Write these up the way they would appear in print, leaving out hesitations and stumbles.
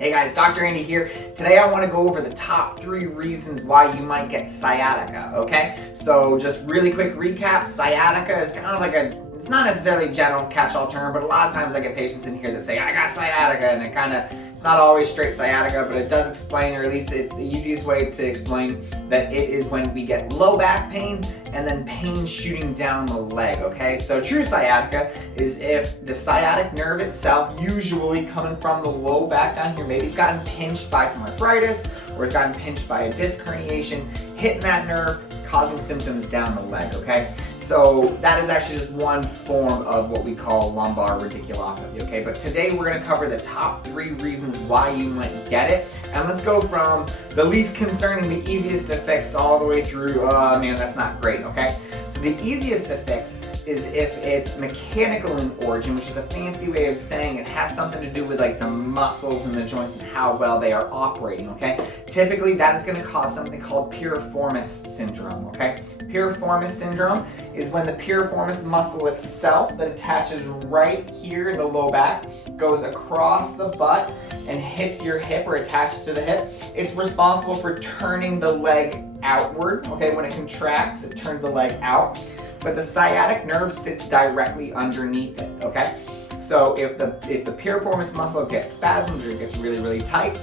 Hey guys, Dr. Andy here. Today I want to go over the top 3 reasons why you might get sciatica, okay? So just really quick recap, sciatica is kind of like it's not necessarily a general catch-all term, but a lot of times I get patients in here that say, I got sciatica, and it's not always straight sciatica, but it does explain, or at least it's the easiest way to explain that it is when we get low back pain and then pain shooting down the leg, okay? So true sciatica is if the sciatic nerve itself, usually coming from the low back down here, maybe it's gotten pinched by some arthritis or it's gotten pinched by a disc herniation, hitting that nerve, causing symptoms down the leg, okay? So that is actually just one form of what we call lumbar radiculopathy, okay? But today we're gonna cover the top 3 reasons why you might get it. And let's go from the least concerning, the easiest to fix, all the way through, oh man, that's not great, okay? So the easiest to fix is if it's mechanical in origin, which is a fancy way of saying it has something to do with like the muscles and the joints and how well they are operating, okay? Typically that is gonna cause something called piriformis syndrome, okay? Piriformis syndrome is when the piriformis muscle itself that attaches right here in the low back goes across the butt and hits your hip or attaches to the hip. It's responsible for turning the leg outward, okay? When it contracts, it turns the leg out. But the sciatic nerve sits directly underneath it, okay? So if the piriformis muscle gets spasmed or it gets really, really tight,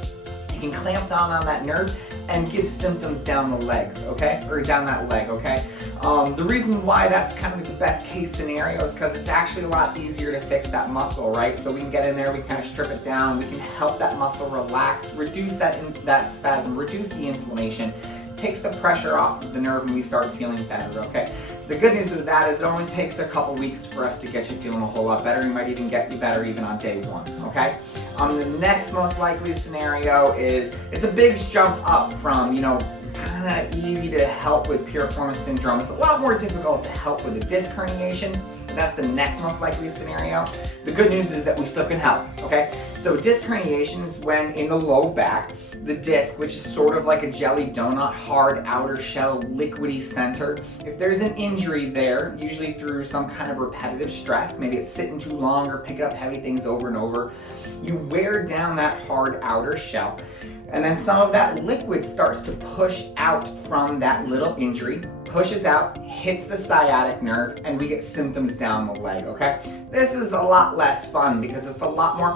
you can clamp down on that nerve and give symptoms down the legs, okay? Or down that leg, okay? The reason why that's kind of the best case scenario is because it's actually a lot easier to fix that muscle, right? So we can get in there, we kind of strip it down, we can help that muscle relax, reduce that spasm, reduce the inflammation, takes the pressure off of the nerve, and we start feeling better, okay? So the good news with that is it only takes a couple weeks for us to get you feeling a whole lot better. We might even get you better even on day 1, okay? The next most likely scenario is it's a big jump up from, it's kind of easy to help with piriformis syndrome. It's a lot more difficult to help with a disc herniation. That's the next most likely scenario. The good news is that we still can help, okay? So disc herniation is when in the low back, the disc, which is sort of like a jelly donut, hard outer shell, liquidy center, if there's an injury there, usually through some kind of repetitive stress, maybe it's sitting too long or picking up heavy things over and over, you wear down that hard outer shell. And then some of that liquid starts to push out from that little injury, pushes out, hits the sciatic nerve, and we get symptoms down the leg, okay? This is a lot less fun because it's a lot more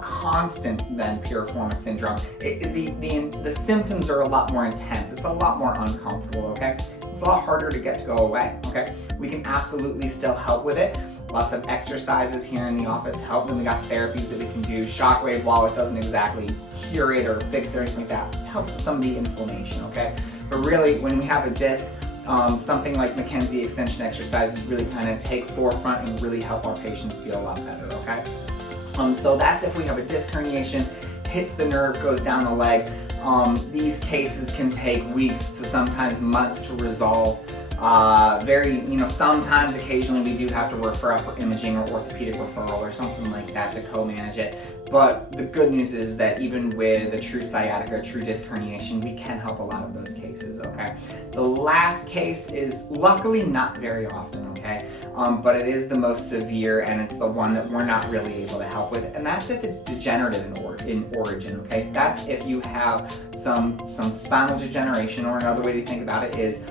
constant than piriformis syndrome. The symptoms are a lot more intense. It's a lot more uncomfortable, okay? It's a lot harder to get to go away, okay? We can absolutely still help with it. Lots of exercises here in the office help, and we got therapies that we can do. Shockwave, while it doesn't exactly cure it or fix it or anything like that, it helps with some of the inflammation, okay? But really, when we have a disc, something like McKenzie extension exercises really kind of take forefront and really help our patients feel a lot better, okay? So that's if we have a disc herniation, hits the nerve, goes down the leg. These cases can take weeks to sometimes months to resolve. Sometimes occasionally we do have to refer out for imaging or orthopedic referral or something like that to co-manage it. But the good news is that even with a true sciatica, true disc herniation, we can help a lot of those cases, okay? The last case is luckily not very often, okay? But it is the most severe, and it's the one that we're not really able to help with, and that's if it's degenerative in origin, okay? That's if you have some spinal degeneration, or another way to think about it is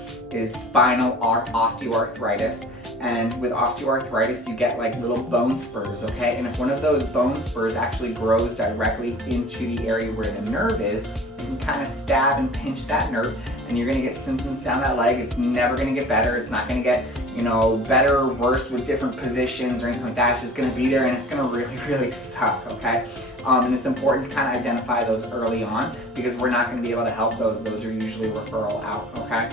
spinal osteoarthritis. And with osteoarthritis, you get like little bone spurs, okay? And if one of those bone spurs actually grows directly into the area where the nerve is, you can kind of stab and pinch that nerve, and you're gonna get symptoms down that leg. It's never gonna get better. It's not gonna get, better or worse with different positions or anything like that. It's just gonna be there, and it's gonna really, really suck, okay? And it's important to kind of identify those early on because we're not going to be able to help those. Those are usually referral out, okay?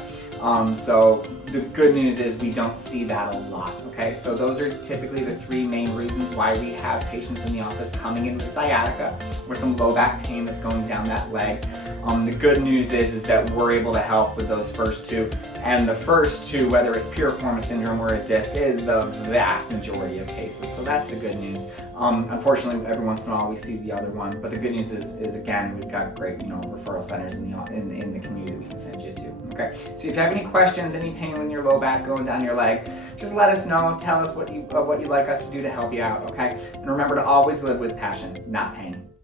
So the good news is we don't see that a lot, okay? So those are typically the 3 main reasons why we have patients in the office coming in with sciatica or some low back pain that's going down that leg. The good news is that we're able to help with those first 2. And the first 2, whether it's piriformis syndrome or a disc, is the vast majority of cases. So that's the good news. Unfortunately, every once in a while we see the other one, but the good news is again, we've got great, referral centers in the community we can send you to. Okay, so if you have any questions, any pain in your low back going down your leg, just let us know. Tell us what you'd like us to do to help you out. Okay, and remember to always live with passion, not pain.